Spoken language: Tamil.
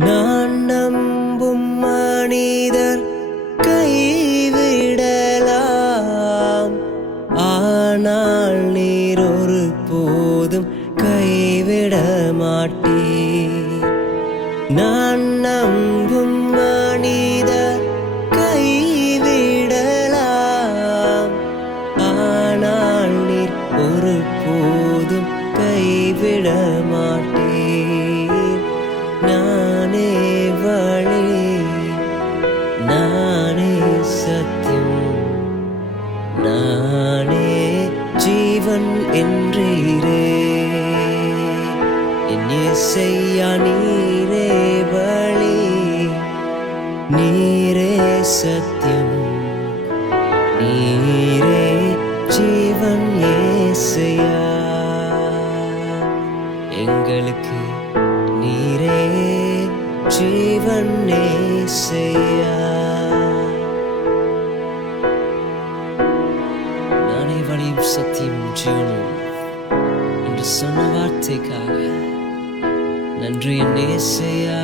நான் நம்பும் மனிதர் கைவிடலாம், ஆனால் நீர் ஒரு போதும் கைவிட மாட்டீர். நான் நம்பும் மனிதர் கைவிடலாம், ஆனால் நீர் ஒரு போதும் கைவிட மாட்டீர். நானே வழி, நானே சத்தியம், நானே ஜீவன் என்றீரே. என் இயேசையா நீரே வழி, நீரே சத்தியம், நீரே ஜீவன் இயேசையா. எங்களுக்கு நீரே ஜீவன் இயேசையா. நானே வழியும் சத்தியம் ஜீவனும் என்று சொன்ன வார்த்தைக்காக நன்றி என் இயேசையா.